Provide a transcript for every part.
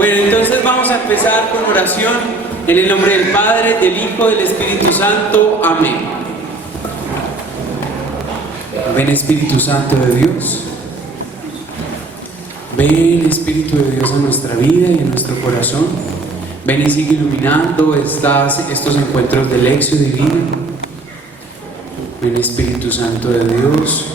Bueno, entonces vamos a empezar con oración en el nombre del Padre, del Hijo, del Espíritu Santo. Amén. Ven Espíritu Santo de Dios. Ven Espíritu de Dios a nuestra vida y a nuestro corazón. Ven y sigue iluminando estos encuentros de lección divina. Ven Espíritu Santo de Dios.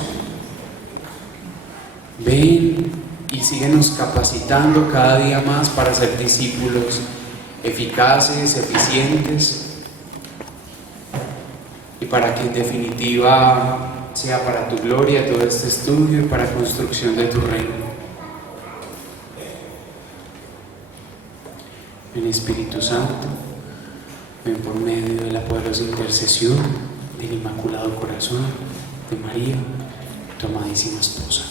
Ven y síguenos capacitando cada día más para ser discípulos eficaces, eficientes, y para que en definitiva sea para tu gloria todo este estudio y para construcción de tu reino. Ven Espíritu Santo, ven por medio de la poderosa intercesión del Inmaculado Corazón de María, tu amadísima esposa.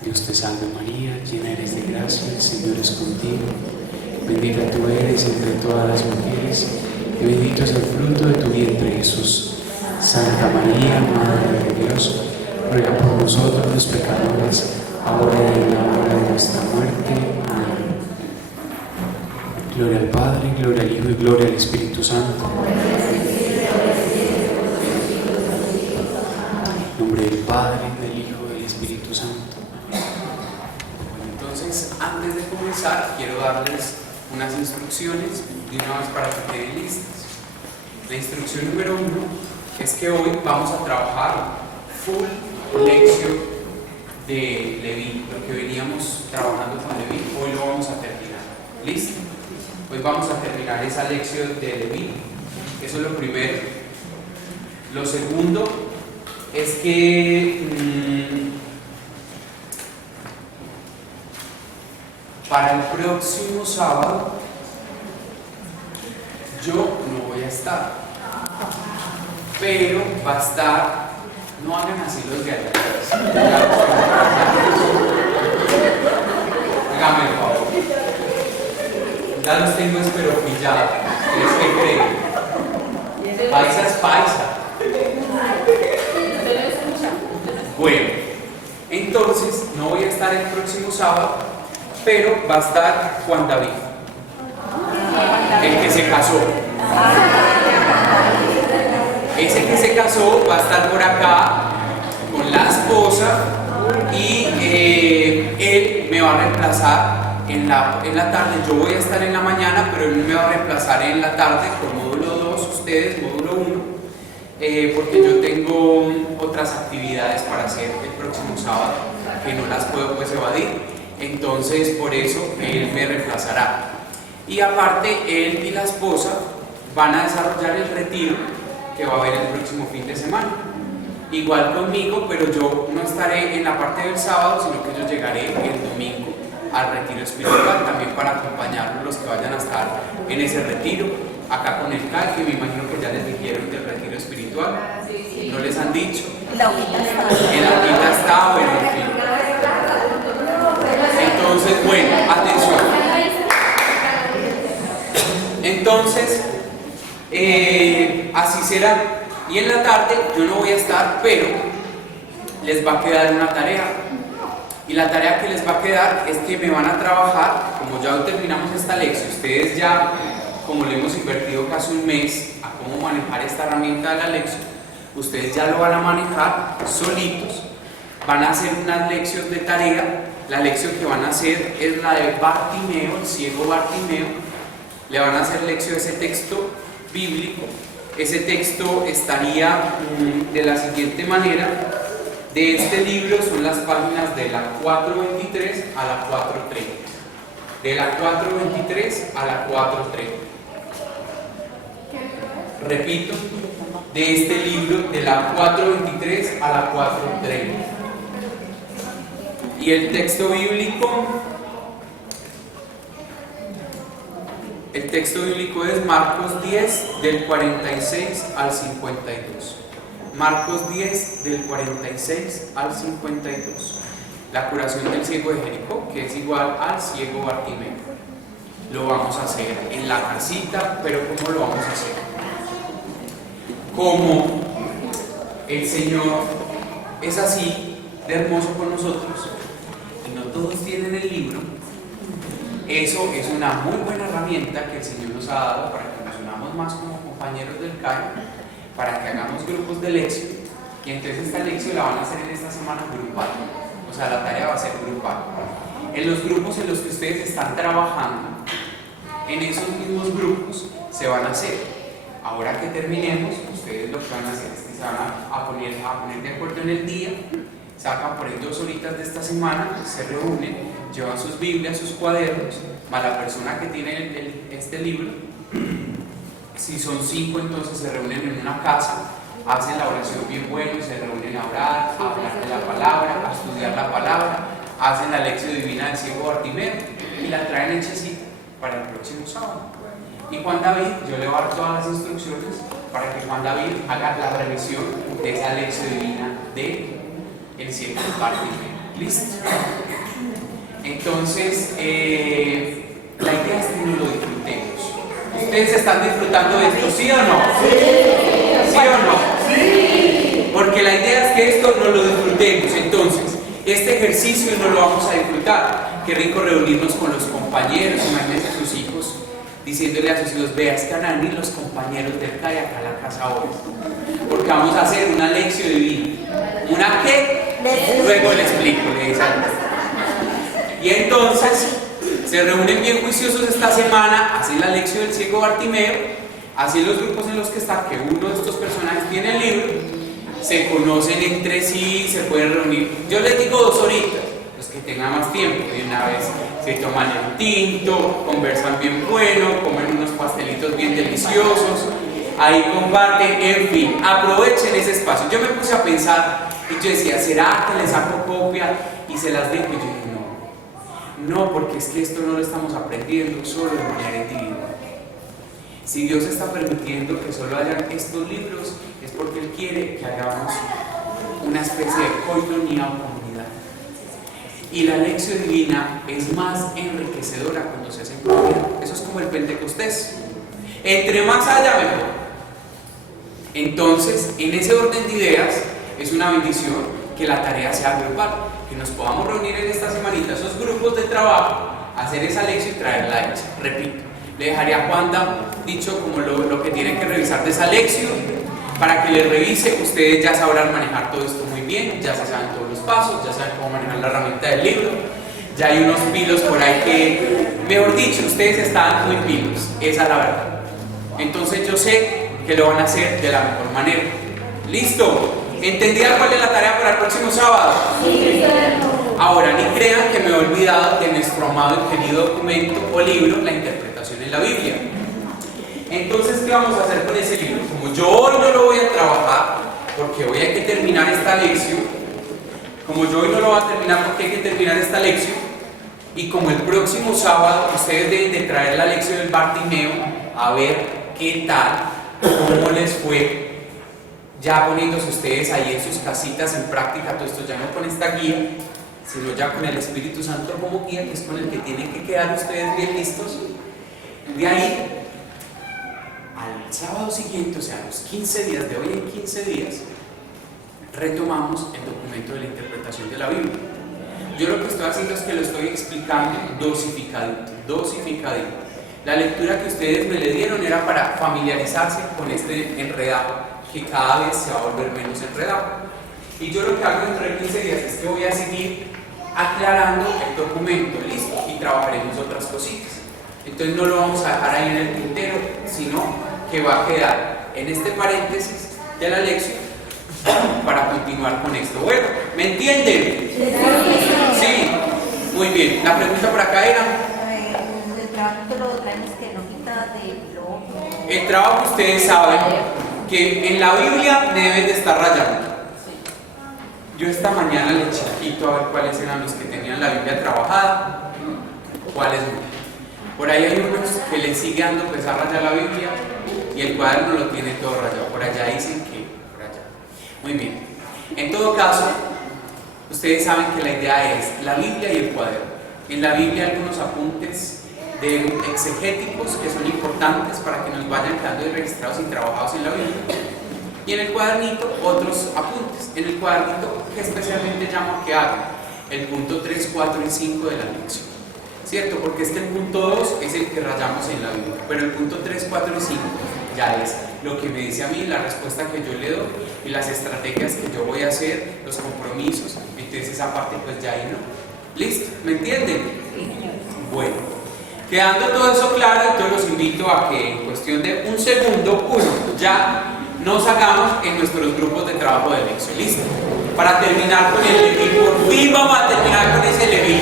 Dios te salve María, llena eres de gracia, el Señor es contigo. Bendita tú eres entre todas las mujeres, y bendito es el fruto de tu vientre Jesús. Santa María, Madre de Dios, ruega por nosotros los pecadores, ahora y en la hora de nuestra muerte. Amén. Gloria al Padre, gloria al Hijo y gloria al Espíritu Santo. En nombre del Padre, del Hijo y del Espíritu Santo. Entonces, antes de comenzar, quiero darles unas instrucciones de una vez para que queden listas. La instrucción número 1 es que hoy vamos a trabajar full lección de Leví, lo que veníamos trabajando con Leví, hoy lo vamos a terminar. ¿Listo? Hoy vamos a terminar esa lección de Leví. Eso es lo primero. Lo segundo es que para el próximo sábado yo no voy a estar, pero va a estar, no hagan así los galletas, háganme el favor, ya los tengo pero pillados, ¿qué creen? Paisa es paisa. Bueno, entonces no voy a estar el próximo sábado, pero va a estar Juan David, el que se casó. Ese que se casó va a estar por acá con la esposa y él me va a reemplazar en la tarde. Yo voy a estar en la mañana, pero él me va a reemplazar en la tarde por módulo 2, ustedes módulo 1, porque yo tengo otras actividades para hacer el próximo sábado que no las puedo pues evadir. Entonces, por eso él me reemplazará. Y aparte, él y la esposa van a desarrollar el retiro que va a haber el próximo fin de semana. Igual conmigo, pero yo no estaré en la parte del sábado, sino que yo llegaré el domingo al retiro espiritual, también para acompañarlos los que vayan a estar en ese retiro. Acá con el CAI, que me imagino que ya les dijeron del retiro espiritual. ¿No les han dicho? La hojita está. En la hojita está, bueno, en fin. Entonces, bueno, atención. Entonces, así será. Y en la tarde yo no voy a estar, pero les va a quedar una tarea. Y la tarea que les va a quedar es que me van a trabajar, como ya terminamos esta lección, ustedes ya, como le hemos invertido casi un mes a cómo manejar esta herramienta de la lección, ustedes ya lo van a manejar solitos. Van a hacer unas lecciones de tarea. La lección que van a hacer es la de Bartimeo, el ciego Bartimeo. Le van a hacer lección de ese texto bíblico. Ese texto estaría de la siguiente manera. De este libro son las páginas de la 423 a la 430. De la 423 a la 430. Repito, de este libro de la 423 a la 430. Y el texto bíblico es Marcos 10 del 46 al 52. Marcos 10 del 46 al 52. La curación del ciego de Jericó, que es igual al ciego Bartimeo. Lo vamos a hacer en la casita, pero ¿cómo lo vamos a hacer? Como el Señor es así de hermoso con nosotros, y no todos tienen el libro, Eso es una muy buena herramienta que el Señor nos ha dado para que nos unamos más como compañeros del CAI, para que hagamos grupos de lección. Y entonces esta lección la van a hacer en esta semana grupal. O sea, la tarea va a ser grupal. En los grupos en los que ustedes están trabajando, en esos mismos grupos se van a hacer. Ahora que terminemos, ustedes lo que van a hacer es que se van a poner de acuerdo en el día, sacan por ahí 2 horitas de esta semana, se reúnen, llevan sus Biblias, sus cuadernos, más la persona que tiene este libro. Si son 5, entonces se reúnen en una casa, hacen la oración bien bueno, se reúnen a orar, a hablar de la palabra, a estudiar la palabra, hacen la lección divina del ciego Bartimeo y la traen hechecita para el próximo sábado. Y Juan David, yo le voy a dar todas las instrucciones para que Juan David haga la revisión de esa lección divina de el ciego Bartimeo. ¿Listo? Entonces, la idea es que no lo disfrutemos. ¿Ustedes están disfrutando de esto, sí o no? ¿Sí o no? Sí. Porque la idea es que esto no lo disfrutemos. Entonces, este ejercicio no lo vamos a disfrutar. Qué rico reunirnos con los compañeros. Imagínense a sus hijos diciéndole a sus hijos: vea, es que van a venir los compañeros del CAI acá a la casa hoy, porque vamos a hacer una lección divina. ¿Una qué? Luego le explico, le dicen. Y entonces se reúnen bien juiciosos esta semana, hacen la lección del ciego Bartimeo, hacen los grupos en los que está, que uno de estos personajes tiene el libro, se conocen entre sí, se pueden reunir. Yo les digo 2 horitas, los que tengan más tiempo, de una vez se toman el tinto, conversan bien bueno, comen unos pastelitos bien deliciosos, ahí comparten, en fin, aprovechen ese espacio. Yo me puse a pensar y yo decía: ¿será que les saco copia y se las dejo? Y yo dije: no, porque es que esto no lo estamos aprendiendo solo de manera individual. Si Dios está permitiendo que solo hayan estos libros, es porque Él quiere que hagamos una especie de coinonía o comunidad. Y la lección divina es más enriquecedora cuando se hace en comunidad. Eso es como el Pentecostés. Entre más haya, mejor. Entonces, en ese orden de ideas, es una bendición que la tarea sea grupal, que nos podamos reunir en esta semanita, esos grupos de trabajo, hacer esa lección y traerla hecha. Repito, le dejaría a Juanda dicho como lo que tienen que revisar de esa lección, para que le revise. Ustedes ya sabrán manejar todo esto muy bien, ya se saben todos los pasos, ya saben cómo manejar la herramienta del libro, ya hay unos pilos por ahí que, mejor dicho, ustedes están muy pilos, esa es la verdad. Entonces yo sé que lo van a hacer de la mejor manera. ¿Listo? ¿Entendieron cuál es la tarea para el próximo sábado? Sí. Ahora, ni crean que me he olvidado de nuestro amado y querido documento o libro, La interpretación en la Biblia. Entonces, ¿qué vamos a hacer con ese libro? Como yo hoy no lo voy a trabajar, porque hoy hay que terminar esta lección, como yo hoy no lo voy a terminar porque hay que terminar esta lección, y como el próximo sábado ustedes deben de traer la lección del Bartimeo, a ver qué tal, cómo les fue, ya poniéndose ustedes ahí en sus casitas en práctica todo esto, ya no con esta guía, sino ya con el Espíritu Santo como guía, que es con el que tienen que quedar ustedes bien listos. De ahí al sábado siguiente, o sea, a los 15 días, de hoy en 15 días, retomamos el documento de la interpretación de la Biblia. Yo lo que estoy haciendo es que lo estoy explicando dosificadito. La lectura que ustedes me le dieron era para familiarizarse con este enredado, que cada vez se va a volver menos enredado. Y yo lo que hago dentro de 15 días es que voy a seguir aclarando el documento, listo, y trabajaremos otras cositas. Entonces no lo vamos a dejar ahí en el tintero, sino que va a quedar en este paréntesis de la lección para continuar con esto. Bueno, ¿me entienden? Sí, muy bien. La pregunta por acá era: el trabajo lo traemos que no quita de lo... el trabajo, ustedes saben que en la Biblia deben de estar rayando. Yo esta mañana le eché a ver cuáles eran los que tenían la Biblia trabajada, cuáles no. Por ahí hay unos que le sigue dando pesar rayar la Biblia y el cuaderno lo tiene todo rayado. Por allá dicen que por allá. Muy bien. En todo caso, ustedes saben que la idea es la Biblia y el cuaderno. En la Biblia hay algunos apuntes de exegéticos que son importantes para que nos vayan quedando registrados y trabajados en la Biblia. Y en el cuadernito otros apuntes. En el cuadernito que especialmente llamo a que hagan el punto 3, 4 y 5 de la lección. ¿cierto? Porque es que el punto 2 es el que rayamos en la Biblia, pero el punto 3, 4 y 5 ya es lo que me dice a mí, la respuesta que yo le doy y las estrategias que yo voy a hacer, los compromisos. Entonces esa parte pues ya ahí no. ¿Listo? ¿Me entienden? Bueno, quedando todo eso claro, entonces los invito a que en cuestión de un segundo, ya nos hagamos en nuestros grupos de trabajo de Lexio. ¿Listo? Para terminar con el Leví, por fin vamos a terminar con ese Leví.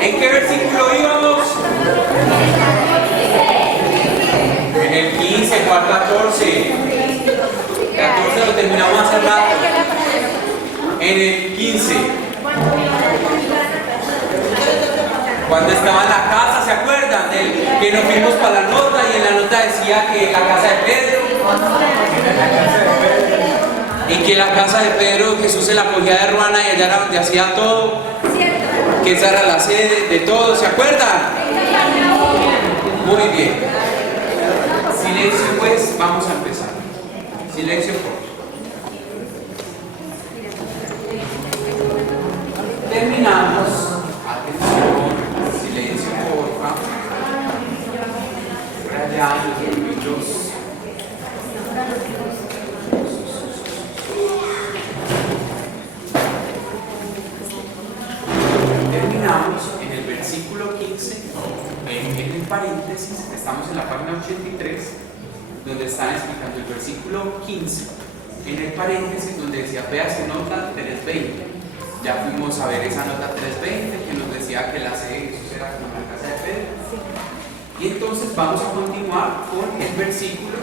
¿En qué versículo íbamos? En el 15, 14. 14 lo terminamos hace rato. En el 15. Cuando estaba en la casa, ¿se acuerdan? Del que nos fuimos para la nota y en la nota decía que la casa de Pedro. Y que la casa de Pedro Jesús se la cogía de ruana y allá era donde hacía todo. Que esa era la sede de todo, ¿se acuerdan? Muy bien. Silencio pues, vamos a empezar. Silencio por. Terminamos. Atención, silencio porfa. Por allá, los niños. Terminamos en el versículo 15, en el paréntesis, estamos en la página 83, donde están explicando el versículo 15, en el paréntesis donde decía, vea su nota 320. Ya fuimos a ver esa nota 320 que nos decía que la sede de Jesús era como la casa de Pedro. Y entonces vamos a continuar con el versículo,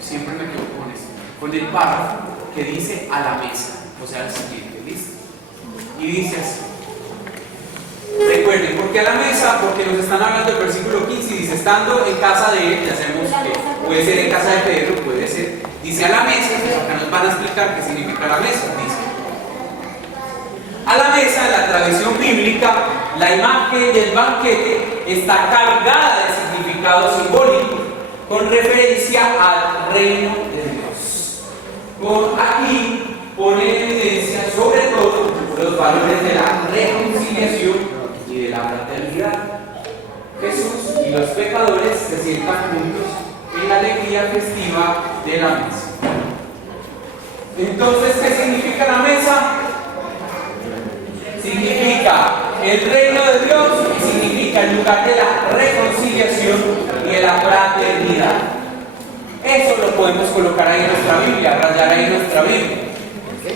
siempre me equivoco con eso, con el párrafo que dice a la mesa, o sea, el siguiente, ¿listo? Y dice así. Recuerden, ¿por qué a la mesa? Porque nos están hablando del versículo 15 y dice, estando en casa de él, ya sabemos que puede ser en casa de Pedro, puede ser, dice a la mesa, pues acá nos van a explicar qué significa la mesa, dice. A la mesa, en la tradición bíblica, la imagen del banquete está cargada de significado simbólico, con referencia al reino de Dios. Aquí pone en evidencia sobre todo los valores de la reconciliación y de la fraternidad. Jesús y los pecadores se sientan juntos en la alegría festiva de la mesa. Entonces, ¿qué significa la mesa? Significa el reino de Dios y significa el lugar de la reconciliación y de la fraternidad. Eso lo podemos colocar ahí en nuestra Biblia, rayar ahí en nuestra Biblia.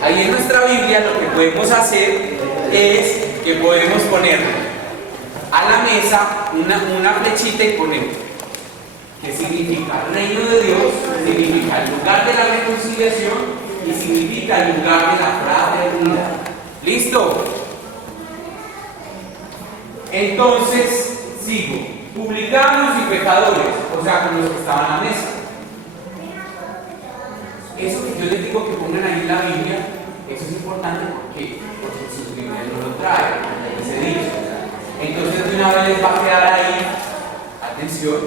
Ahí en nuestra Biblia lo que podemos hacer es que podemos poner a la mesa una flechita y poner que significa el reino de Dios, significa el lugar de la reconciliación y significa el lugar de la fraternidad. ¿Listo? Entonces, sigo. Publicanos y pecadores, o sea, con los que estaban a la mesa. Eso que yo les digo que pongan ahí en la Biblia Eso es importante porque su Biblia no lo trae, ese dicho. Entonces de una vez les va a quedar ahí, atención,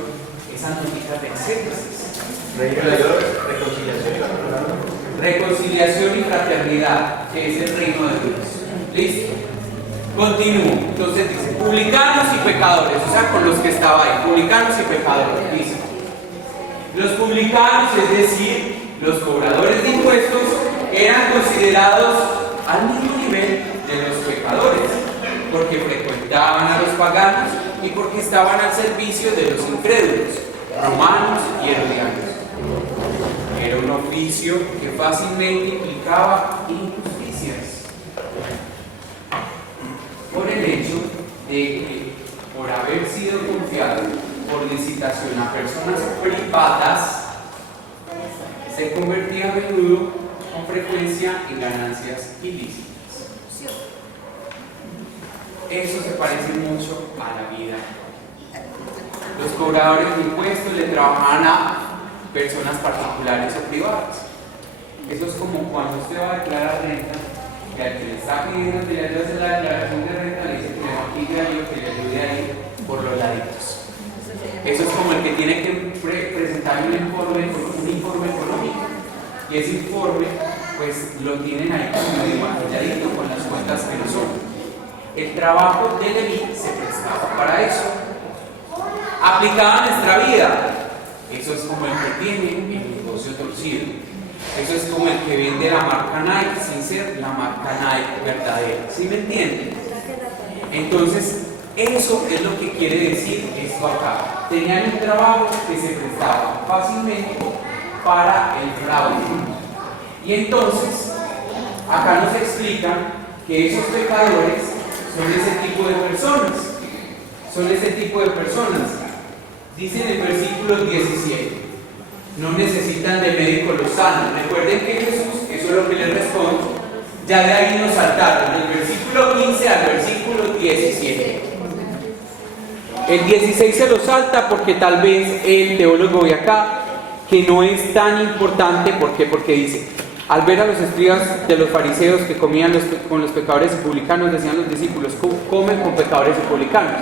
esas notitas de Génesis. Reconciliación y fraternidad, que es el reino de Dios. ¿Listo? Continúo. Entonces dice, publicanos y pecadores, o sea, con los que estaba ahí, publicanos y pecadores. Dice, los publicanos, es decir, los cobradores de impuestos, eran considerados al mismo nivel de los pecadores, porque frecuentaban a los paganos y porque estaban al servicio de los incrédulos, romanos y herodianos. Era un oficio que fácilmente implicaba injusticias por el hecho de que, por haber sido confiado por licitación a personas privadas, se convertía a menudo, con frecuencia, en ganancias ilícitas. Eso se parece mucho a la vida. Los cobradores de impuestos le trabajaban a personas particulares o privadas. Eso es como cuando usted va a declarar renta, que al que le está pidiendo que le ayude a hacer la declaración de renta, le dice que le maquille ahí o que le ayude ahí por los laditos. Eso es como el que tiene que presentar un informe económico. Y ese informe, pues lo tienen ahí como medio maquilladito con las cuentas que no son. El trabajo de Leví se prestaba para eso. Aplicado a nuestra vida. Eso es como el que tiene el negocio torcido. Eso es como el que vende la marca Nike sin ser la marca Nike verdadera. ¿Sí me entienden? Entonces, eso es lo que quiere decir esto acá. Tenían un trabajo que se prestaba fácilmente para el fraude. Y entonces, acá nos explican que esos pecadores son ese tipo de personas. Son ese tipo de personas. Dice en el versículo 17, no necesitan de médico los sanos. Recuerden que Jesús, eso es lo que les responde, ya de ahí nos saltaron, del versículo 15 al versículo 17. El 16 se lo salta porque tal vez el teólogo de acá, que no es tan importante, ¿por qué? Porque dice, al ver a los escribas de los fariseos que comían con los pecadores y publicanos, decían los discípulos, comen con pecadores y publicanos.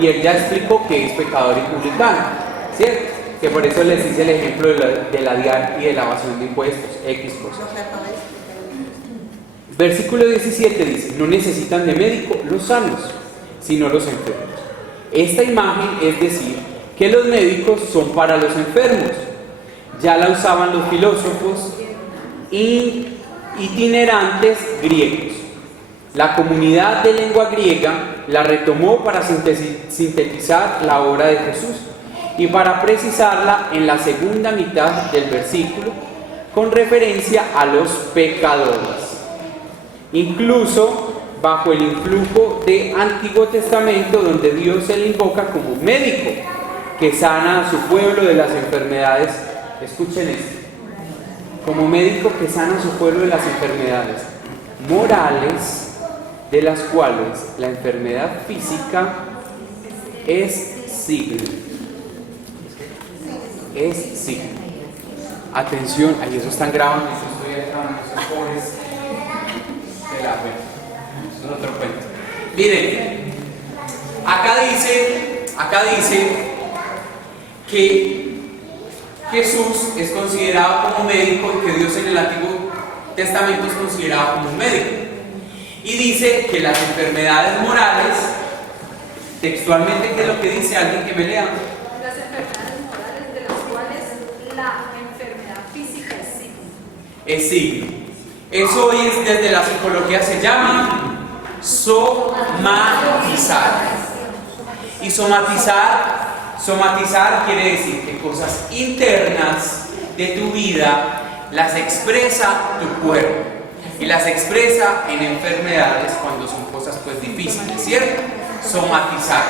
Y él ya explicó que es pecador y publicano, ¿cierto? Que por eso les dice el ejemplo de la DIAN y de la evasión de impuestos, X cosas. Versículo 17 dice, no necesitan de médico los sanos, sino los enfermos. Esta imagen es decir, que los médicos son para los enfermos. Ya la usaban los filósofos itinerantes griegos. La comunidad de lengua griega la retomó para sintetizar la obra de Jesús y para precisarla en la segunda mitad del versículo con referencia a los pecadores. Incluso bajo el influjo de Antiguo Testamento, donde Dios se le invoca como médico que sana a su pueblo de las enfermedades. Escuchen esto. Como médico que sana a su pueblo de las enfermedades morales, de las cuales la enfermedad física es signo. Es signo. Atención, ahí eso están grabando, eso estoy grabando, esos pobres de la cuenta. Eso es otro cuento. Miren, acá dice que Jesús es considerado como médico y que Dios en el Antiguo Testamento es considerado como un médico. Y dice que las enfermedades morales, textualmente, ¿qué es lo que dice? ¿Alguien que me lea? Las enfermedades morales de las cuales la enfermedad física es signo. Es signo. Eso hoy es, desde la psicología se llama somatizar. Y somatizar quiere decir que cosas internas de tu vida las expresa tu cuerpo. Y las expresa en enfermedades cuando son cosas pues difíciles, ¿cierto? Somatizar.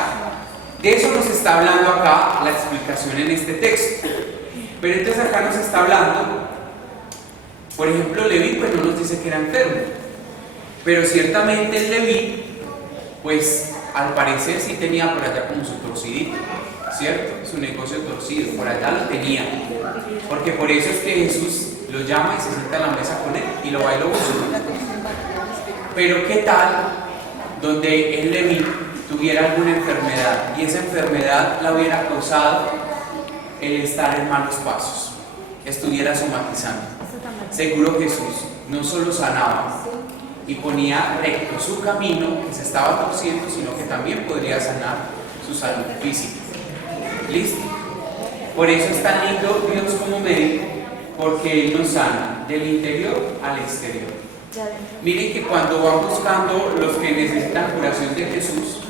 De eso nos está hablando acá la explicación en este texto. Pero entonces acá nos está hablando, por ejemplo, Leví pues no nos dice que era enfermo. Pero ciertamente el Leví, pues al parecer sí tenía por allá como su torcidito, ¿cierto? Su negocio torcido, por allá lo tenía. Porque por eso es que Jesús lo llama y se sienta a la mesa con él y lo va y lo busca. Pero ¿qué tal donde el Leví tuviera alguna enfermedad y esa enfermedad la hubiera causado el estar en malos pasos, estuviera somatizando? Seguro Jesús no solo sanaba y ponía recto su camino que se estaba torciendo, sino que también podría sanar su salud física. ¿Listo? Por eso es tan lindo Dios como médico, porque Él nos sana del interior al exterior. Miren que cuando van buscando los que necesitan curación de Jesús,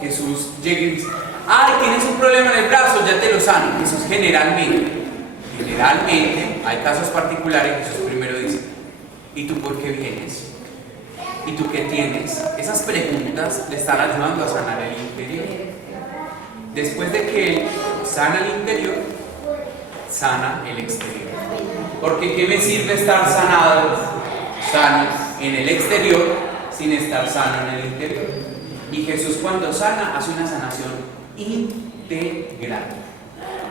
Jesús llega y dice: ¡ay, tienes un problema en el brazo! Ya te lo sano. Jesús generalmente, hay casos particulares, Jesús primero dice: ¿y tú por qué vienes? ¿Y tú qué tienes? Esas preguntas le están ayudando a sanar el interior. Después de que Él sana el interior, sana el exterior. Porque ¿qué me sirve estar sano en el exterior sin estar sano en el interior? Y Jesús, cuando sana, hace una sanación integral.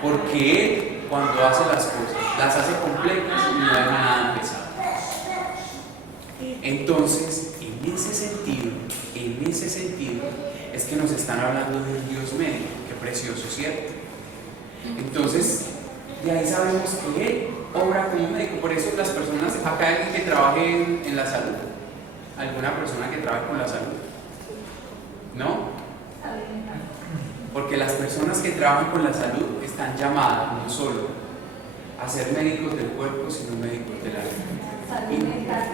Porque Él, cuando hace las cosas, las hace completas y no deja nada pesado. Entonces, en ese sentido, es que nos están hablando de un Dios médico. Qué precioso, ¿cierto? Entonces, de ahí sabemos que Él obra como médico. Por eso las personas, acá hay alguien que trabaje en la salud. ¿Alguna persona que trabaje con la salud? ¿No? Porque las personas que trabajan con la salud están llamadas no solo a ser médicos del cuerpo, sino médicos del alma. Salud mental.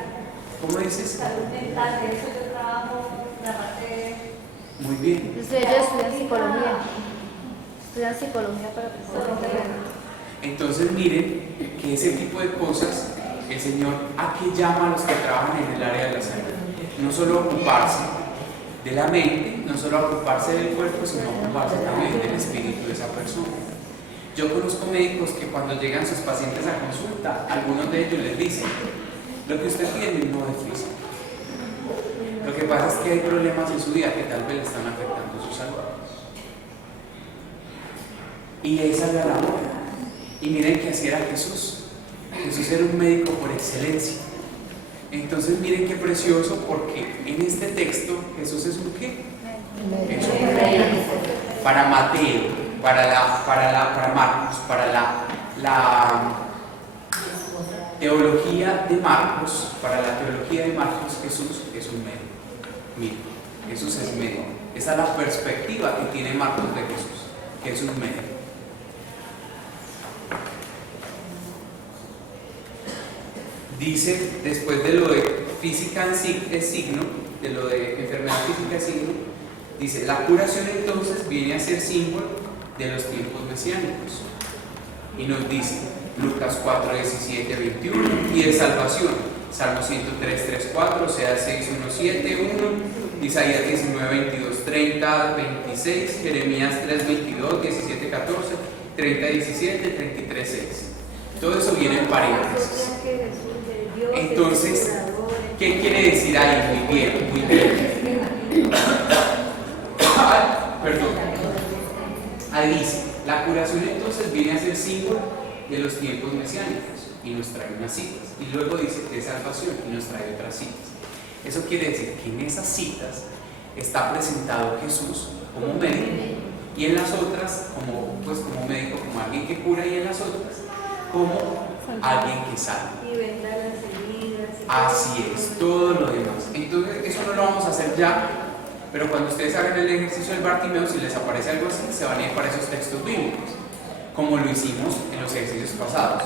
¿Cómo dices? Salud mental, de eso yo trabajo la parte. Muy bien. Ellos estudian psicología. Estudian psicología para precisamente. Entonces miren que ese tipo de cosas, el Señor ¿a qué llama a los que trabajan en el área de la salud? No solo ocuparse de la mente, no solo ocuparse del cuerpo, sino ocuparse también del espíritu de esa persona. Yo conozco médicos que cuando llegan sus pacientes a consulta, algunos de ellos les dicen: lo que usted tiene no es físico. Lo que pasa es que hay problemas en su vida que tal vez le están afectando su salud. Y esa es la labor. Y miren que así era Jesús. Jesús era un médico por excelencia. Entonces miren qué precioso, porque en este texto Jesús es un ¿qué? Es un médico. Para Mateo, para Marcos, para la teología de Marcos, Jesús es un médico. Miren, Jesús es médico. Esa es la perspectiva que tiene Marcos de Jesús, que es un médico. Dice, después de lo de física es signo, de lo de enfermedad física es signo, dice: la curación entonces viene a ser símbolo de los tiempos mesiánicos. Y nos dice Lucas 4, 17, 21, y de salvación, Salmo 103, 3, 4, Oseas 6, 1, 7, 1, Isaías 19, 22, 30, 26, Jeremías 3, 22, 17, 14, 30, 17, 33, 6. Todo eso viene en paréntesis. Entonces, ¿qué quiere decir ahí? Muy bien. Perdón. Ahí dice: la curación entonces viene a ser símbolo de los tiempos mesiánicos y nos trae unas citas. Y luego dice de salvación y nos trae otras citas. Eso quiere decir que en esas citas está presentado Jesús como médico, y en las otras como médico, como alguien que cura, y en las otras como alguien que sana. Y vendrá las heridas. Así es, todo lo demás. Entonces, eso no lo vamos a hacer ya, pero cuando ustedes hagan el ejercicio del Bartimeo, si les aparece algo así, se van a ir para esos textos bíblicos, como lo hicimos en los ejercicios pasados.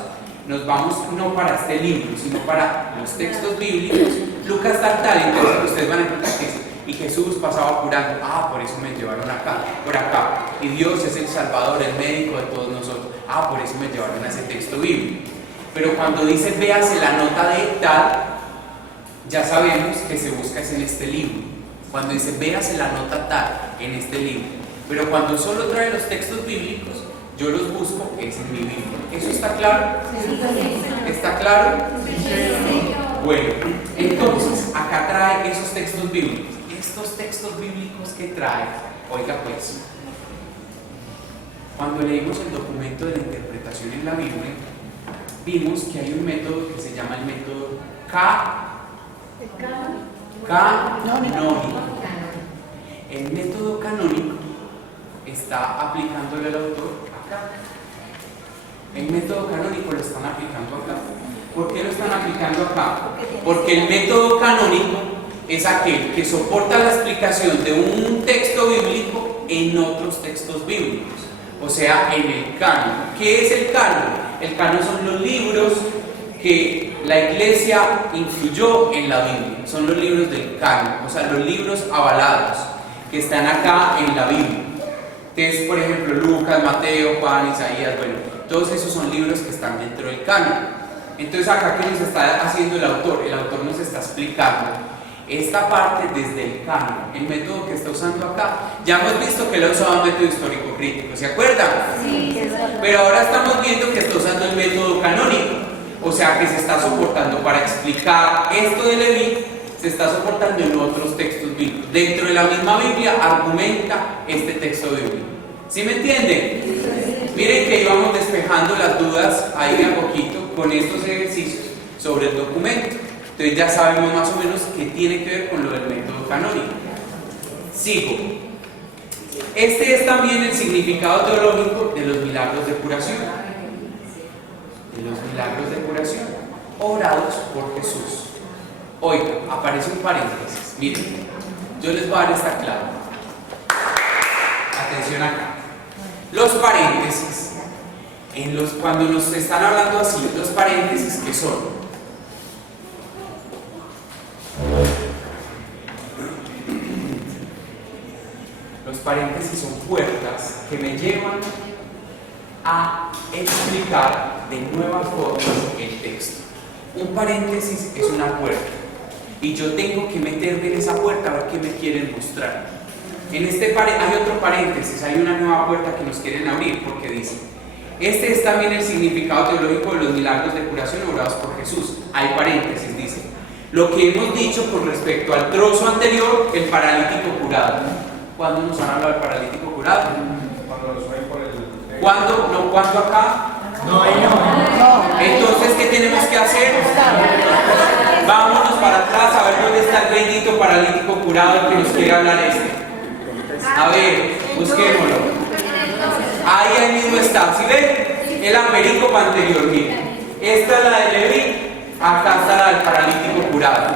Nos vamos no para este libro, sino para los textos bíblicos. Lucas tal, entonces ustedes van a encontrar que y Jesús pasaba curando. Por eso me llevaron acá, por acá. Y Dios es el Salvador, el médico de todos nosotros. Por eso me llevaron a ese texto bíblico. Pero cuando dice véase la nota de tal, ya sabemos que se busca es en este libro. Cuando dice véase la nota tal, en este libro. Pero cuando solo trae los textos bíblicos, yo los busco es en mi Biblia. ¿Eso está claro? ¿Está claro? Bueno, entonces acá trae esos textos bíblicos. Estos textos bíblicos que trae, oiga pues, cuando leímos el documento de la interpretación en la Biblia, vimos que hay un método que se llama el método canónico. El método canónico está aplicándole al autor acá. El método canónico lo están aplicando acá. ¿Por qué lo están aplicando acá? Porque el método canónico es aquel que soporta la explicación de un texto bíblico en otros textos bíblicos, o sea, en el canon. ¿Qué es el canon? El canon son los libros que la iglesia incluyó en la Biblia, son los libros del canon, o sea, los libros avalados que están acá en la Biblia. Entonces, por ejemplo, Lucas, Mateo, Juan, Isaías, bueno, todos esos son libros que están dentro del canon. Entonces, acá, ¿qué nos está haciendo el autor? El autor nos está explicando esta parte desde el canon, el método que está usando acá. Ya hemos visto que él ha usado el método histórico crítico, ¿se acuerdan? Sí, Pero ahora estamos viendo que está usando el método canónico, o sea que se está soportando para explicar esto de Leví, se está soportando en otros textos bíblicos. Dentro de la misma Biblia argumenta este texto bíblico. ¿Sí me entienden? Miren que íbamos despejando las dudas ahí de a poquito con estos ejercicios sobre el documento. Entonces ya sabemos más o menos qué tiene que ver con lo del método canónico. Sigo. Este es también el significado teológico de los milagros de curación. De los milagros de curación obrados por Jesús. Oiga, aparece un paréntesis. Miren, yo les voy a dar esta clave. Atención acá. Los paréntesis, cuando nos están hablando así, los paréntesis, ¿qué son? Los paréntesis son puertas que me llevan a explicar de nuevas formas el texto. Un paréntesis es una puerta y yo tengo que meterme en esa puerta a ver qué me quieren mostrar. En este hay otro paréntesis, hay una nueva puerta que nos quieren abrir porque dice: este es también el significado teológico de los milagros de curación obrados por Jesús. Hay paréntesis, dice: lo que hemos dicho con respecto al trozo anterior, el paralítico curado. ¿Cuándo nos han hablado del paralítico curado? Cuando los ven por el... ¿Cuándo? ¿No? ¿Cuándo acá? No, ahí no. Entonces, ¿qué tenemos que hacer? Vámonos para atrás a ver dónde está el bendito paralítico curado el que nos quiere hablar este. A ver, busquémoslo. Ahí mismo está. ¿Sí ven? El aperícope anterior, miren. Esta es la de Leví, acá está la del paralítico curado.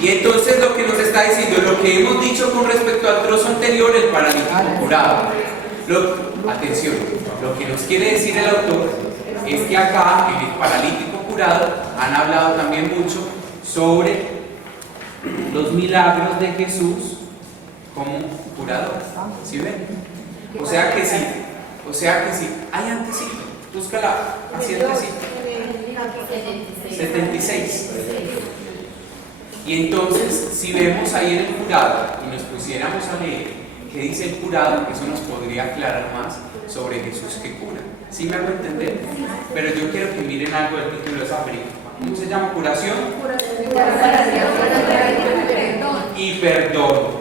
Y entonces lo que nos está diciendo, lo que hemos dicho con respecto al trozo anterior, el paralítico curado. Atención, lo que nos quiere decir el autor es que acá, en el paralítico curado, han hablado también mucho sobre los milagros de Jesús como curador. ¿Sí ven? O sea que sí. Hay antecito. Búscala, así antecito. 76. Y entonces, si vemos ahí en el curado y nos pusiéramos a leer qué dice el curado, eso nos podría aclarar más sobre Jesús que cura. ¿Sí me hago entender? Pero yo quiero que miren algo del título de esa película. ¿Cómo se llama? Curación y perdón.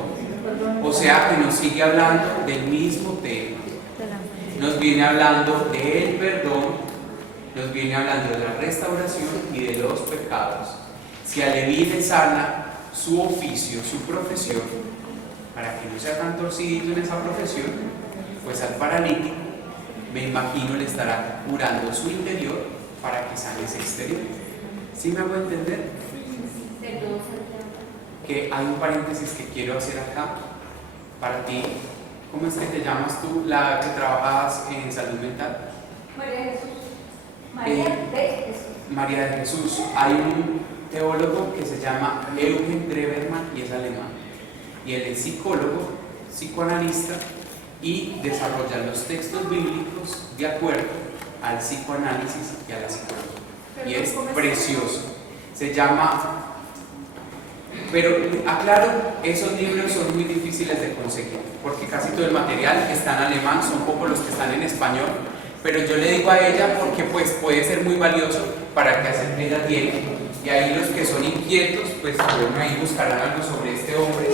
O sea que nos sigue hablando del mismo tema. Nos viene hablando del perdón, nos viene hablando de la restauración y de los pecados. Si a Leví le sana su oficio, su profesión, para que no sea tan torcidito en esa profesión, pues al paralítico, me imagino, le estará curando su interior para que sane ese exterior. ¿Sí me hago entender? Que hay un paréntesis que quiero hacer acá para ti. ¿Cómo es que te llamas tú, la que trabajas en salud mental? María Jesús. María de Jesús. Hay un teólogo que se llama Eugen Drewermann y es alemán. Y él es psicólogo, psicoanalista y desarrolla los textos bíblicos de acuerdo al psicoanálisis y a la psicología. Y es precioso. Se llama... Pero aclaro, esos libros son muy difíciles de conseguir porque casi todo el material está en alemán, son pocos los que están en español, pero yo le digo a ella porque pues puede ser muy valioso para que ella tiene, y ahí los que son inquietos pues bueno, ahí buscarán algo sobre este hombre.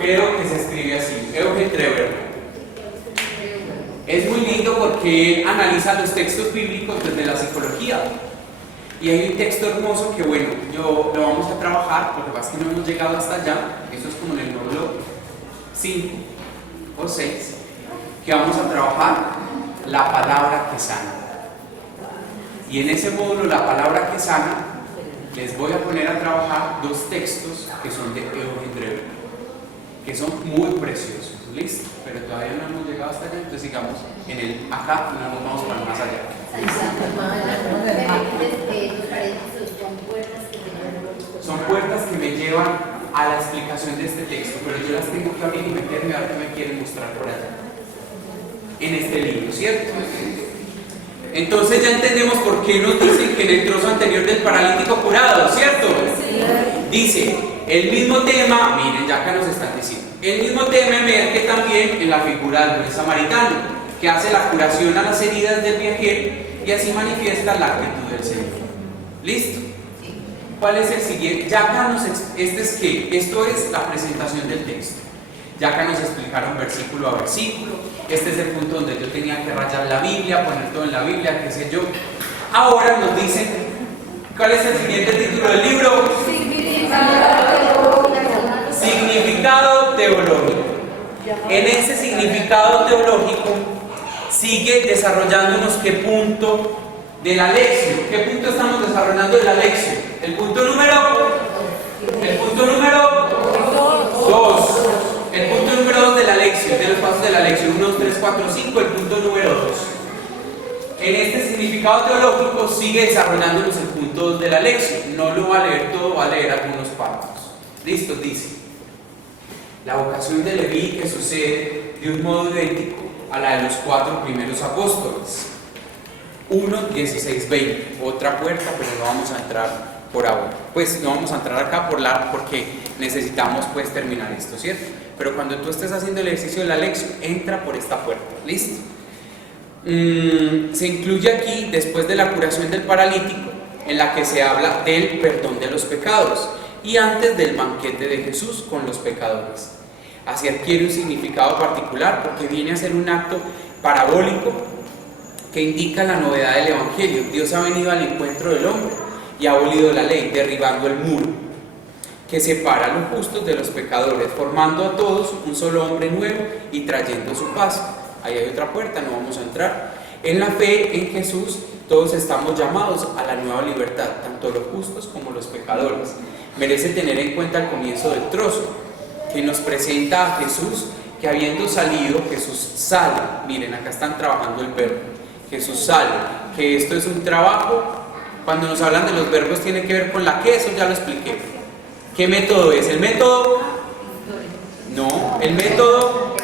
Creo que se escribe así, Eugen Trever. Es muy lindo porque analiza los textos bíblicos desde la psicología. Y hay un texto hermoso que, bueno, lo vamos a trabajar, lo que pasa es que no hemos llegado hasta allá, eso es como en el módulo 5 o 6, que vamos a trabajar la palabra que sana. Y en ese módulo, la palabra que sana, les voy a poner a trabajar dos textos que son de Eugen Trever, que son muy preciosos. Listo, pero todavía no hemos llegado hasta allá, entonces sigamos en el acá y no nos vamos para más allá. Son puertas que me llevan a la explicación de este texto, pero yo las tengo que abrir y meterme a ver qué me quieren mostrar por allá. En este libro, ¿cierto? Entonces ya entendemos por qué nos dicen que en el trozo anterior del paralítico curado, ¿cierto? Dice, el mismo tema, miren, ya acá nos están diciendo, el mismo tema emerge también en la figura del buen samaritano, que hace la curación a las heridas del viajero y así manifiesta la actitud del Señor. ¿Listo? ¿Cuál es el siguiente? Ya acá esto es la presentación del texto. Ya acá nos explicaron versículo a versículo. Este es el punto donde yo tenía que rayar la Biblia, poner todo en la Biblia, qué sé yo. Ahora nos dicen, ¿cuál es el siguiente título del libro? Significado teológico. En ese significado teológico sigue desarrollándonos qué punto de la lección. ¿Qué punto estamos desarrollando de la lección? El punto número 2. El punto número 2 de la lección, de los pasos de la lección 1, 2, 3, 4, 5, el punto número 2. En este significado teológico sigue desarrollándonos el punto 2 de la lección. No lo va a leer todo, va a leer algunos párrafos. Listo, dice. La vocación de Leví que sucede de un modo idéntico a la de los 4 primeros apóstoles. 1, 16, 20. Otra puerta, pero no vamos a entrar por ahora. Pues no vamos a entrar acá porque necesitamos pues terminar esto, ¿cierto? Pero cuando tú estés haciendo el ejercicio de la lección, entra por esta puerta. ¿Listo? Se incluye aquí, después de la curación del paralítico, en la que se habla del perdón de los pecados y antes del banquete de Jesús con los pecadores. Así adquiere un significado particular porque viene a ser un acto parabólico que indica la novedad del Evangelio. Dios ha venido al encuentro del hombre y ha abolido la ley, derribando el muro que separa a los justos de los pecadores, formando a todos un solo hombre nuevo y trayendo su paz. Ahí hay otra puerta, no vamos a entrar. En la fe en Jesús todos estamos llamados a la nueva libertad, tanto los justos como los pecadores. Merece tener en cuenta el comienzo del trozo, que nos presenta a Jesús, que habiendo salido, Jesús sale. Miren, acá están trabajando el verbo. Jesús sale, que esto es un trabajo. Cuando nos hablan de los verbos tiene que ver con la que, eso ya lo expliqué. ¿Qué método es? ¿El método? No, el método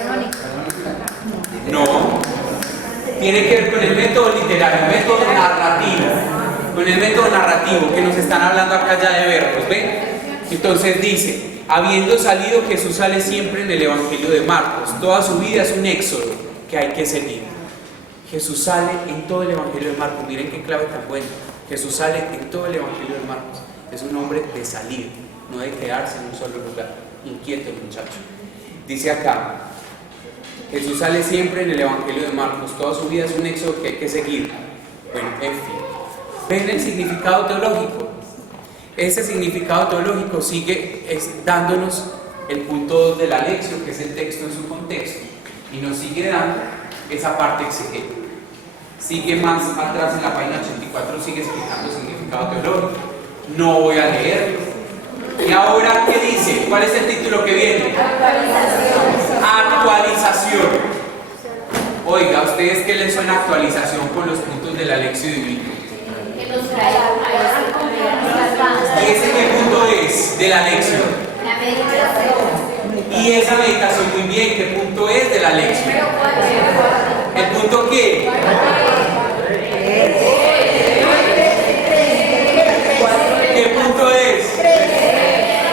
no. Tiene que ver con el método literario, el método narrativo. Con el método narrativo que nos están hablando acá ya de verbos, ¿ven? Entonces dice, habiendo salido, Jesús sale siempre en el Evangelio de Marcos. Toda su vida es un éxodo que hay que seguir. Jesús sale en todo el Evangelio de Marcos. Miren qué clave tan buena. Jesús sale en todo el Evangelio de Marcos. Es un hombre de salir, no de quedarse en un solo lugar. Inquieto el muchacho. Dice acá, Jesús sale siempre en el Evangelio de Marcos. Toda su vida es un éxodo que hay que seguir. Bueno, en fin. ¿Ven el significado teológico? Ese significado teológico sigue dándonos el punto 2 de la lección, que es el texto en su contexto, y nos sigue dando esa parte exegética. Sigue más atrás en la página 84, sigue explicando el significado teológico. No voy a leerlo. ¿Y ahora qué dice? ¿Cuál es el título que viene? Actualización. Oiga, ¿a ustedes qué les suena actualización con los puntos de la lección bíblica? ¿Y ese qué punto es de la lección? Y esa meditación, muy bien, ¿qué punto es de la lección? ¿El punto qué? ¿Qué punto es?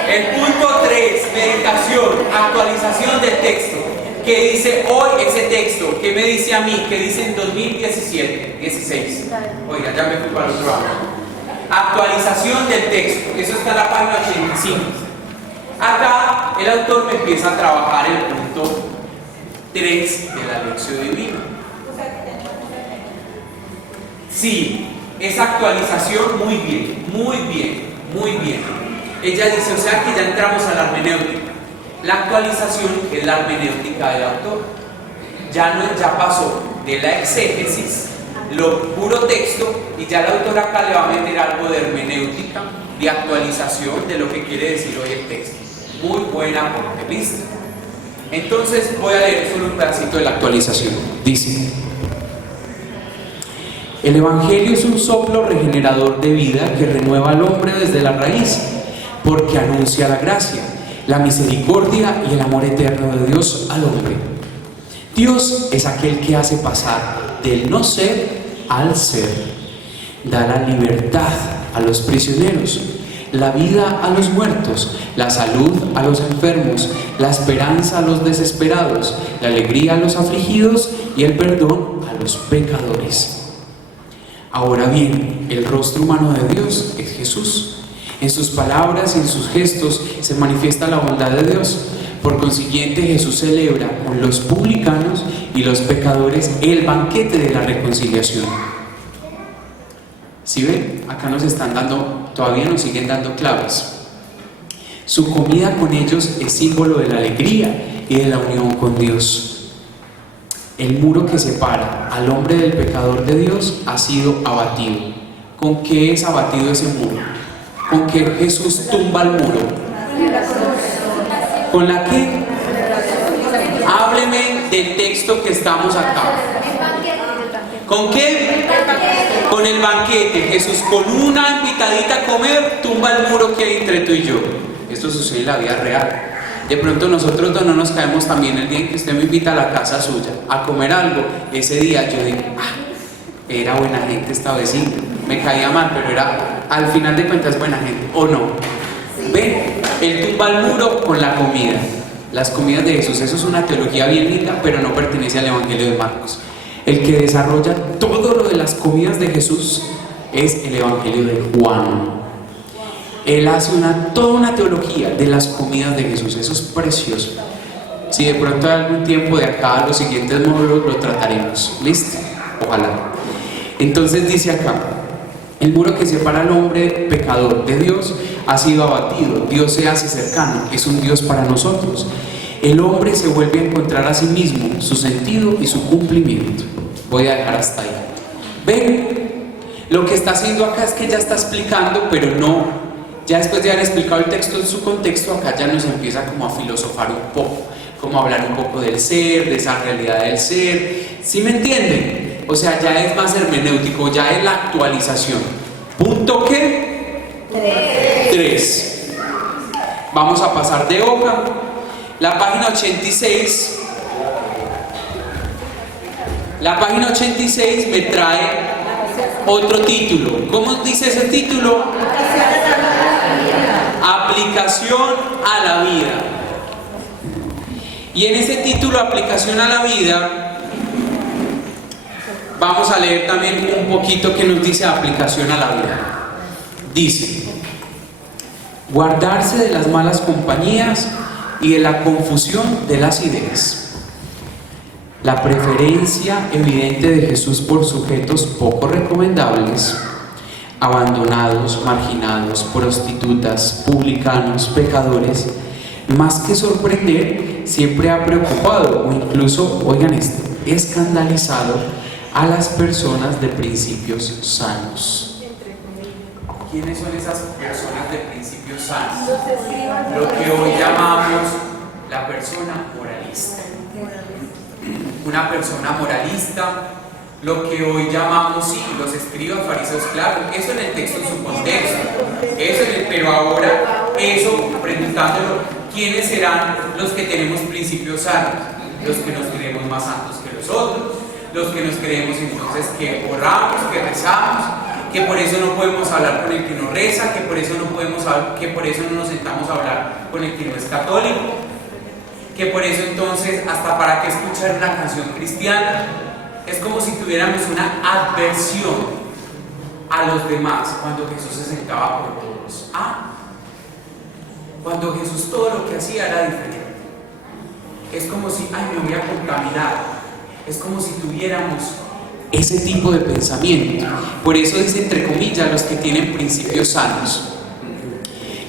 El punto 3, meditación, actualización del texto. ¿Qué dice hoy ese texto? ¿Qué me dice a mí? ¿Qué dice en 2017, 16? Oiga, ya me fui para el otro lado. Actualización del texto. Eso está en la página 85. Acá el autor me empieza a trabajar el punto 3 de la lección divina. Sí, esa actualización muy bien, muy bien, muy bien. Ella dice, o sea que ya entramos a la hermenéutica. La actualización es la hermenéutica del autor. Ya pasó de la exégesis, lo puro texto, y ya el autor acá le va a meter algo de hermenéutica, de actualización de lo que quiere decir hoy el texto. Muy buena aporte, ¿listo? Entonces voy a leer solo un pedacito de la actualización. Dice: el Evangelio es un soplo regenerador de vida que renueva al hombre desde la raíz, porque anuncia la gracia, la misericordia y el amor eterno de Dios al hombre. Dios es aquel que hace pasar del no ser al ser, da la libertad a los prisioneros, la vida a los muertos, la salud a los enfermos, la esperanza a los desesperados, la alegría a los afligidos y el perdón a los pecadores. Ahora bien, el rostro humano de Dios es Jesús. En sus palabras y en sus gestos se manifiesta la bondad de Dios. Por consiguiente, Jesús celebra con los publicanos y los pecadores el banquete de la reconciliación. ¿Sí ven? Acá nos están dando, todavía nos siguen dando claves. Su comida con ellos es símbolo de la alegría y de la unión con Dios. El muro que separa al hombre del pecador de Dios ha sido abatido. ¿Con qué es abatido ese muro? ¿Con qué Jesús tumba el muro? ¿Con la qué? Hábleme del texto que estamos acá. ¿Con qué? Con el banquete. Jesús, con una invitadita a comer, tumba el muro que hay entre tú y yo. Esto sucede en la vida real. De pronto nosotros no nos caemos también el día en que usted me invita a la casa suya a comer algo. Ese día yo digo, era buena gente esta vecina. Me caía mal, pero era, al final de cuentas, buena gente. ¿O no? Ven, él tumba el muro con la comida. Las comidas de Jesús, eso es una teología bien linda, pero no pertenece al Evangelio de Marcos. El que desarrolla todo lo de las comidas de Jesús es el Evangelio de Juan. Él hace toda una teología de las comidas de Jesús. Eso es precioso. Si de pronto hay algún tiempo de acá a los siguientes módulos lo trataremos. ¿Listo? Ojalá. Entonces dice acá: el muro que separa al hombre pecador de Dios ha sido abatido. Dios se hace cercano, es un Dios para nosotros. El hombre se vuelve a encontrar a sí mismo, su sentido y su cumplimiento. Voy a dejar hasta ahí. ¿Ven? Lo que está haciendo acá es que ya está explicando, pero no, ya después de haber explicado el texto en su contexto, acá ya nos empieza como a filosofar un poco, como a hablar un poco del ser, de esa realidad del ser. ¿Sí me entienden? O sea, ya es más hermenéutico, ya es la actualización. ¿Punto qué? 3. Vamos a pasar de hoja. La página 86. La página 86 me trae otro título. ¿Cómo dice ese título? Aplicación a la vida. Y en ese título, aplicación a la vida, vamos a leer también un poquito que nos dice aplicación a la vida. Dice: guardarse de las malas compañías y de la confusión de las ideas. La preferencia evidente de Jesús por sujetos poco recomendables, abandonados, marginados, prostitutas, publicanos, pecadores, más que sorprender, siempre ha preocupado o incluso, oigan esto, escandalizado a las personas de principios sanos. ¿Quiénes son esas personas de principios sanos? Lo que hoy llamamos la persona moralista. Una persona moralista, lo que hoy llamamos, sí, los escribas, fariseos, claro, eso en el texto, en su contexto, pero ahora, eso, preguntándolo, ¿quiénes serán los que tenemos principios sanos? Los que nos creemos más santos que los otros, los que nos creemos entonces que oramos, que rezamos, que por eso no podemos hablar con el que no reza, que por eso no nos sentamos a hablar con el que no es católico, que por eso entonces hasta para qué escuchar una canción cristiana. Es como si tuviéramos una adversión a los demás cuando Jesús se sentaba con todos? Cuando Jesús todo lo que hacía era diferente. Es como si, me voy a contaminar. Es como si tuviéramos ese tipo de pensamiento. Por eso dice entre comillas los que tienen principios sanos.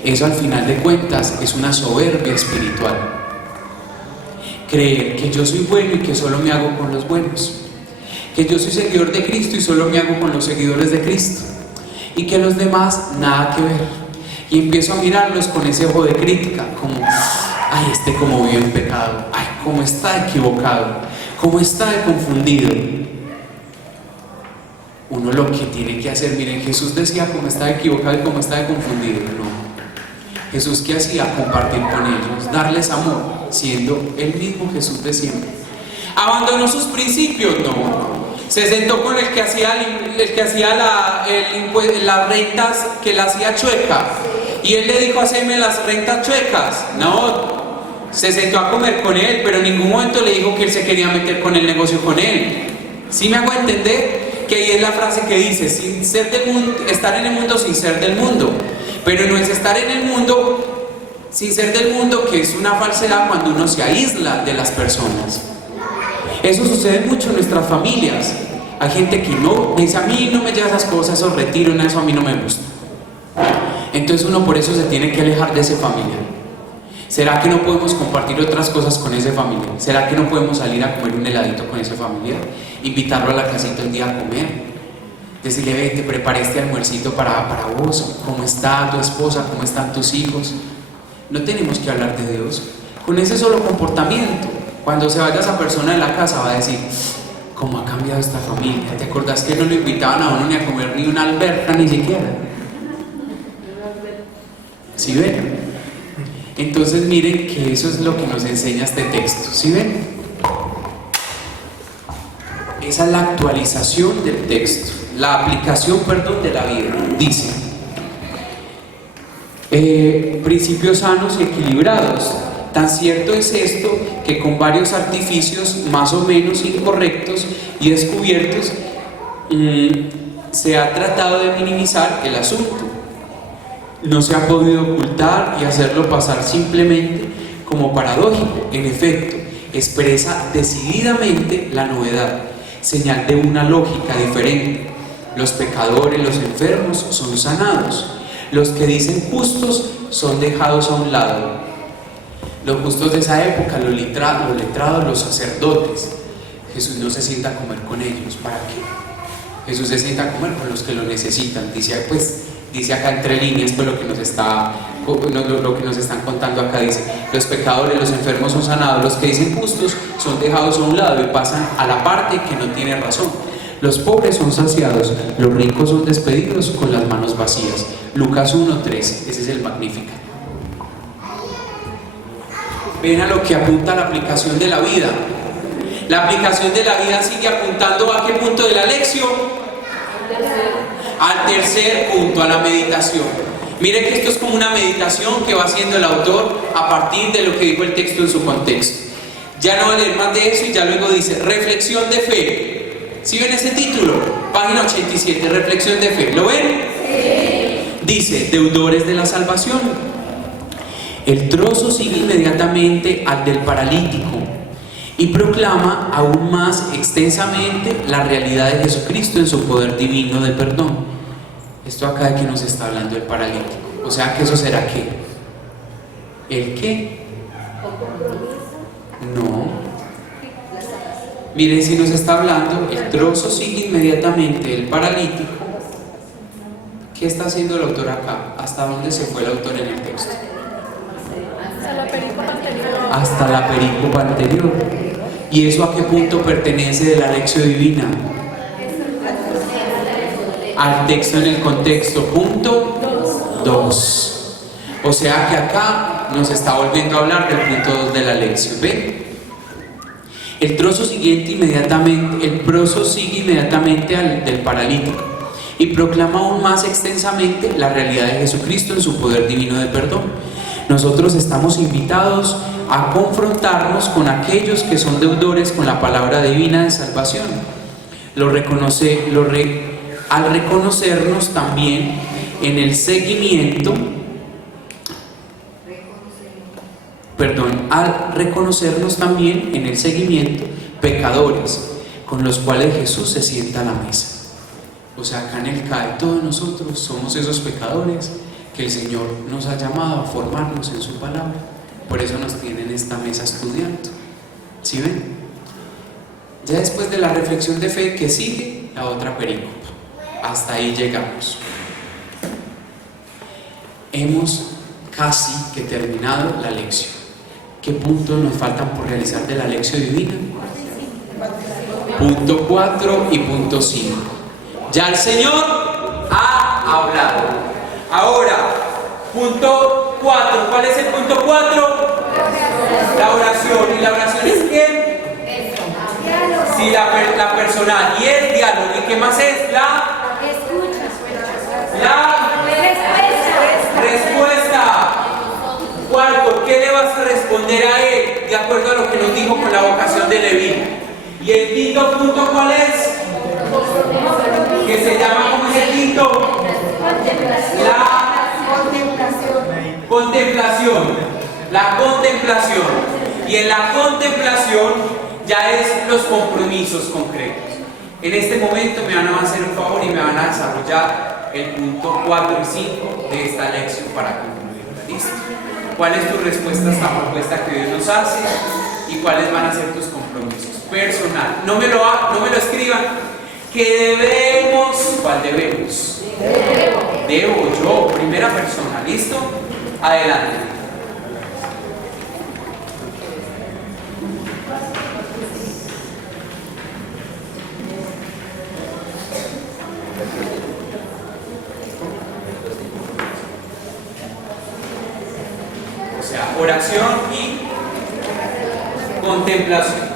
Eso al final de cuentas es una soberbia espiritual. Creer que yo soy bueno y que solo me hago con los buenos. Que yo soy seguidor de Cristo y solo me hago con los seguidores de Cristo. Y que los demás nada que ver. Y empiezo a mirarlos con ese ojo de crítica, como, este como vive en pecado, cómo está equivocado, cómo está de confundido. Uno lo que tiene que hacer, miren, Jesús decía cómo está equivocado y cómo está de confundido. No. Jesús, ¿qué hacía? Compartir con ellos, darles amor, siendo el mismo Jesús de siempre. ¿Abandonó sus principios? No. Se sentó con el que hacía las rentas, que la hacía chueca, y él le dijo: haceme las rentas chuecas. No. Se sentó a comer con él, pero en ningún momento le dijo que él se quería meter con el negocio con él. ¿Sí me hago entender? Que ahí es la frase que dice: sin ser del mundo, estar en el mundo sin ser del mundo. Pero no es estar en el mundo sin ser del mundo, que es una falsedad cuando uno se aísla de las personas. Eso sucede mucho en nuestras familias. Hay gente que no dice: a mí no me lleva esas cosas, esos retiros, eso a mí no me gusta. Entonces uno por eso se tiene que alejar de ese familiar. ¿Será que no podemos compartir otras cosas con ese familiar? ¿Será que no podemos salir a comer un heladito con ese familiar? Invitarlo a la casita un día a comer. Decirle: ve, te preparé este almuercito para vos. ¿Cómo está tu esposa? ¿Cómo están tus hijos? No tenemos que hablar de Dios con ese solo comportamiento. Cuando se vaya esa persona de la casa va a decir: ¿cómo ha cambiado esta familia? ¿Te acordás que no lo invitaban a uno ni a comer ni una alberca ni siquiera? ¿Sí ven? Entonces miren que eso es lo que nos enseña este texto. ¿Sí ven? Esa es la actualización del texto, la aplicación, de la vida. Dice: principios sanos y equilibrados. Tan cierto es esto que con varios artificios más o menos incorrectos y descubiertos se ha tratado de minimizar el asunto. No se ha podido ocultar y hacerlo pasar simplemente como paradójico. En efecto, expresa decididamente la novedad, señal de una lógica diferente. Los pecadores, los enfermos son sanados. Los que dicen justos son dejados a un lado. Los justos de esa época, los letrados, los sacerdotes. Jesús no se sienta a comer con ellos. ¿Para qué? Jesús se sienta a comer con los que lo necesitan. Dice acá entre líneas, pues lo que nos están contando acá. Dice: los pecadores, los enfermos son sanados. Los que dicen justos son dejados a un lado y pasan a la parte que no tiene razón. Los pobres son saciados, los ricos son despedidos con las manos vacías. Lucas 1:13, ese es el Magnificat. Ven a lo que apunta la aplicación de la vida. La aplicación de la vida sigue apuntando ¿a qué punto de la lección? Al tercer punto, a la meditación. Miren que esto es como una meditación que va haciendo el autor a partir de lo que dijo el texto en su contexto. Ya no va a leer más de eso y ya luego dice: reflexión de fe. ¿Sí ven ese título? Página 87, reflexión de fe. ¿Lo ven? Sí. Dice: deudores de la salvación. El trozo sigue inmediatamente al del paralítico y proclama aún más extensamente la realidad de Jesucristo en su poder divino de perdón. Esto acá de que nos está hablando el paralítico. O sea que eso será ¿qué? ¿El qué? No. Miren, si nos está hablando, el trozo sigue inmediatamente el paralítico. ¿Qué está haciendo el autor acá? ¿Hasta dónde se fue el autor en el texto? Hasta la perícopa anterior. ¿Y eso a qué punto pertenece de la lección divina? Al texto en el contexto, punto 2. O sea que acá nos está volviendo a hablar del punto 2 de la lección. ¿Ven? El trozo sigue inmediatamente al del paralítico y proclama aún más extensamente la realidad de Jesucristo en su poder divino de perdón. Nosotros estamos invitados a confrontarnos con aquellos que son deudores con la palabra divina de salvación. al reconocernos también en el seguimiento, al reconocernos también en el seguimiento pecadores con los cuales Jesús se sienta a la mesa. O sea, acá en el CAE todos nosotros somos esos pecadores que el Señor nos ha llamado a formarnos en su palabra. Por eso nos tiene en esta mesa estudiando. ¿Sí ven? Ya después de la reflexión de fe que sigue, la otra perícopa. Hasta ahí llegamos. Hemos casi que terminado la lección. ¿Qué puntos nos faltan por realizar de la lección divina? Punto 4 y punto 5. Ya el Señor ha hablado. Ahora, punto 4. ¿Cuál es el punto 4? La oración. ¿Y la oración es qué? Sí, la personal. Y el diálogo. ¿Y qué más es? La respuesta. Cuarto, ¿qué le vas a responder a él? De acuerdo a lo que nos dijo con la vocación de Leví. Y el quinto punto, ¿cuál es? Que se llama, ¿cómo es el quinto? La contemplación. La contemplación. Y en la contemplación ya es los compromisos concretos. En este momento me van a hacer un favor y me van a desarrollar el punto 4 y 5 de esta lección para concluir. ¿Listo? ¿Cuál es tu respuesta a esta propuesta que Dios nos hace? ¿Y cuáles van a ser tus compromisos? Personal. No me lo escriban. ¿Qué debemos? ¿Cuál debemos? Debo yo, primera persona. ¿Listo? Adelante. O sea, oración y contemplación.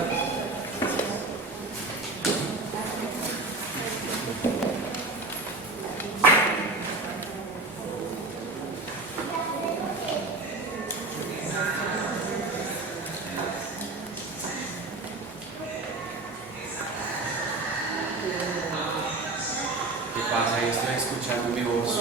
¿Qué pasa? Ahí estoy escuchando mi voz.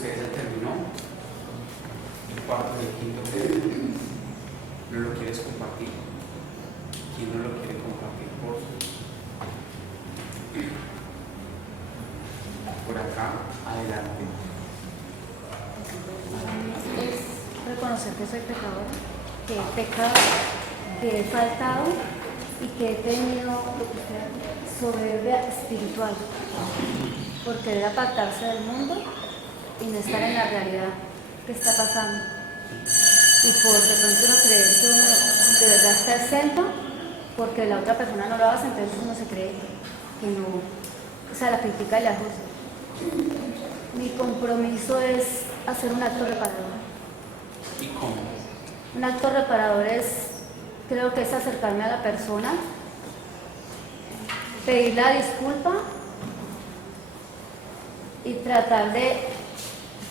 ustedes ya terminó. El cuarto y el quinto tema. ¿No lo quieres compartir? ¿Quién no lo quiere compartir? Por acá, adelante. Es reconocer que soy pecadora, que he pecado, que he faltado y que he tenido soberbia espiritual por querer apartarse del mundo y no estar en la realidad que está pasando. Y por de pronto uno creer que uno de verdad está exento porque la otra persona no lo hace, entonces uno se cree que no, o sea, la critica y la juzga. Mi compromiso es hacer un acto reparador. ¿Y cómo? Un acto reparador creo que es acercarme a la persona, pedir la disculpa y tratar de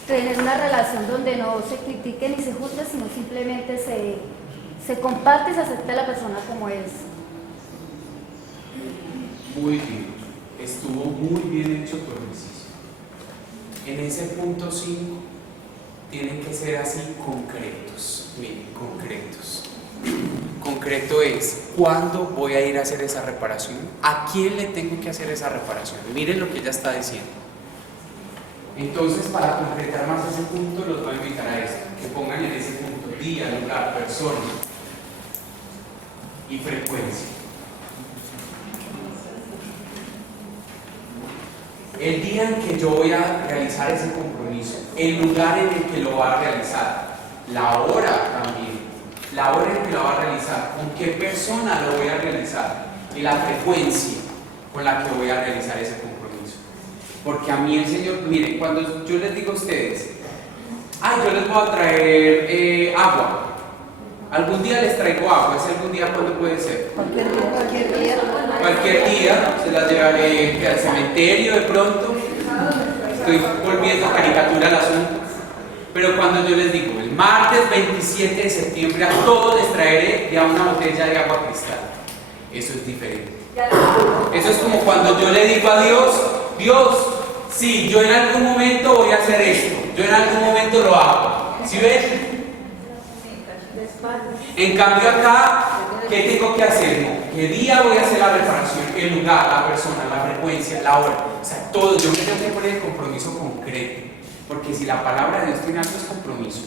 tener una relación donde no se critique ni se juzgue, sino simplemente se comparte y se acepta a la persona como es. Muy bien, estuvo muy bien hecho tu ejercicio. En ese punto 5 tienen que ser así concretos. Miren, concretos. Concreto es, ¿cuándo voy a ir a hacer esa reparación? ¿A quién le tengo que hacer esa reparación? Miren lo que ella está diciendo. Entonces, para concretar más ese punto, los voy a invitar a esto, que pongan en ese punto día, lugar, persona y frecuencia. El día en que yo voy a realizar ese compromiso, el lugar en el que lo va a realizar, la hora también, la hora en que lo va a realizar, con qué persona lo voy a realizar y la frecuencia con la que voy a realizar ese compromiso. Porque a mí el Señor, miren, cuando yo les digo a ustedes, yo les voy a traer agua, algún día les traigo agua, ¿ese algún día cuándo puede ser? Cualquier día. Cualquier día, se las llevaré al cementerio de pronto, estoy volviendo caricatura al asunto, pero cuando yo les digo, el martes 27 de septiembre a todos les traeré ya una botella de agua cristal, eso es diferente. Eso es como cuando yo le digo a Dios, Dios, sí, yo en algún momento voy a hacer esto, yo en algún momento lo hago, ¿sí ven? En cambio acá, ¿qué tengo que hacer? ¿Qué día voy a hacer la reparación? El lugar, la persona, la frecuencia, la hora, o sea, todo, yo me tengo que poner el compromiso concreto, porque si la palabra de Dios tiene algo es compromiso.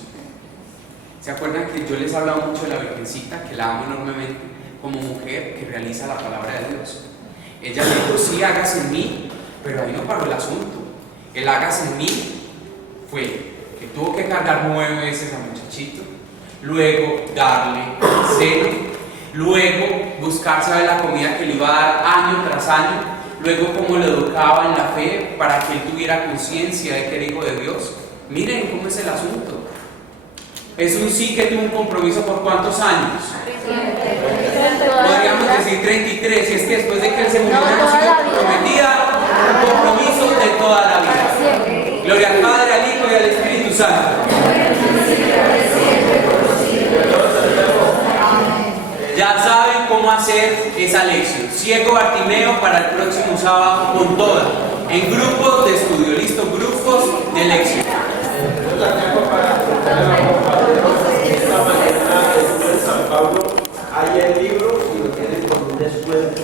¿Se acuerdan que yo les he hablado mucho de la Virgencita, que la amo enormemente, como mujer que realiza la palabra de Dios? Ella le dijo, sí, hágase en mí, pero ahí no paró el asunto. El hágase en mí fue que tuvo que cargar 9 veces al muchachito, luego darle seno, luego buscar, ¿sabe?, la comida que le iba a dar año tras año, luego cómo lo educaba en la fe para que él tuviera conciencia de que era hijo de Dios. Miren cómo es el asunto. Es un sí que tuvo un compromiso por ¿cuántos años? Podríamos decir 33, y es que después de que él se murió no sido comprometida, un compromiso de toda la vida. Gloria al Padre, al Hijo y al Espíritu Santo. Ya saben cómo hacer esa lección. Ciego Bartimeo para el próximo sábado con toda. En grupos de estudio, ¿listo? Grupos de lección. Esta mañana en San Pablo hay el libro y lo tienen con un descuento.